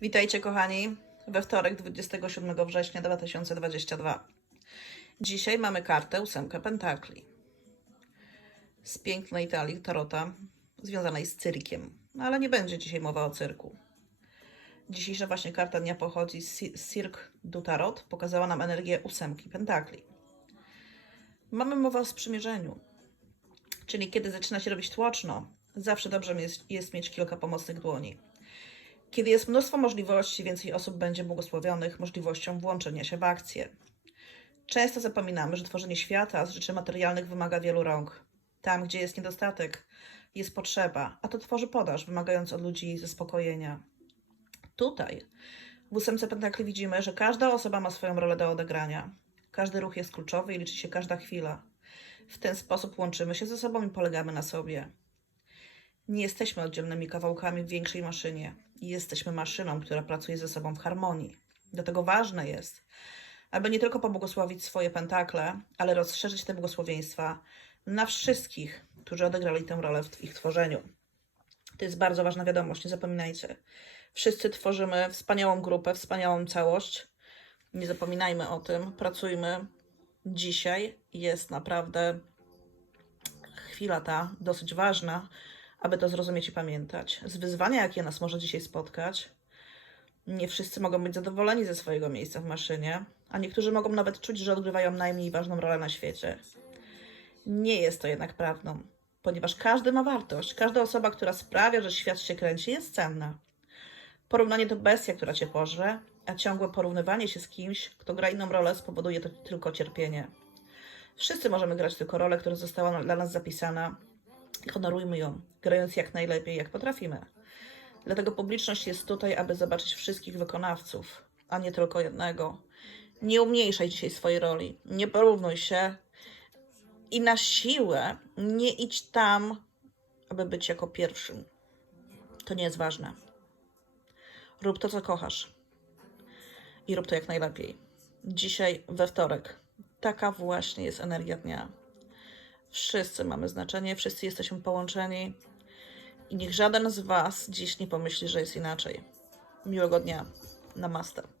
Witajcie kochani we wtorek 27 września 2022. Dzisiaj mamy kartę ósemkę pentakli z pięknej talii tarota związanej z cyrkiem, No, ale nie będzie dzisiaj mowa o cyrku. Dzisiejsza właśnie karta dnia pochodzi z Ci- z Cirque du Tarot, pokazała nam energię ósemki pentakli. Mamy mowę o sprzymierzeniu, czyli kiedy zaczyna się robić tłoczno, zawsze dobrze jest, jest mieć kilka pomocnych dłoni. Kiedy jest mnóstwo możliwości, więcej osób będzie błogosławionych możliwością włączenia się w akcję. Często zapominamy, że tworzenie świata z rzeczy materialnych wymaga wielu rąk. Tam, gdzie jest niedostatek, jest potrzeba, a to tworzy podaż, wymagając od ludzi zaspokojenia. Tutaj, w ósemce pentakli widzimy, że każda osoba ma swoją rolę do odegrania. Każdy ruch jest kluczowy i liczy się każda chwila. W ten sposób łączymy się ze sobą i polegamy na sobie. Nie jesteśmy oddzielnymi kawałkami w większej maszynie. Jesteśmy maszyną, która pracuje ze sobą w harmonii. Dlatego ważne jest, aby nie tylko pobłogosławić swoje pentakle, ale rozszerzyć te błogosławieństwa na wszystkich, którzy odegrali tę rolę w ich tworzeniu. To jest bardzo ważna wiadomość, nie zapominajcie. Wszyscy tworzymy wspaniałą grupę, wspaniałą całość. Nie zapominajmy o tym, pracujmy. Dzisiaj jest naprawdę chwila ta dosyć ważna, aby to zrozumieć i pamiętać. Z wyzwania, jakie nas może dzisiaj spotkać, nie wszyscy mogą być zadowoleni ze swojego miejsca w maszynie, a niektórzy mogą nawet czuć, że odgrywają najmniej ważną rolę na świecie. Nie jest to jednak prawdą, ponieważ każdy ma wartość. Każda osoba, która sprawia, że świat się kręci, jest cenna. Porównanie to bestia, która cię pożre, a ciągłe porównywanie się z kimś, kto gra inną rolę, spowoduje to tylko cierpienie. Wszyscy możemy grać tylko rolę, która została dla nas zapisana, honorujmy ją, grając jak najlepiej, jak potrafimy. Dlatego publiczność jest tutaj, aby zobaczyć wszystkich wykonawców, a nie tylko jednego. Nie umniejszaj dzisiaj swojej roli, nie porównuj się i na siłę nie idź tam, aby być jako pierwszym. To nie jest ważne. Rób to, co kochasz i rób to jak najlepiej. Dzisiaj we wtorek. Taka właśnie jest energia dnia. Wszyscy mamy znaczenie, wszyscy jesteśmy połączeni i niech żaden z Was dziś nie pomyśli, że jest inaczej. Miłego dnia. Namaste.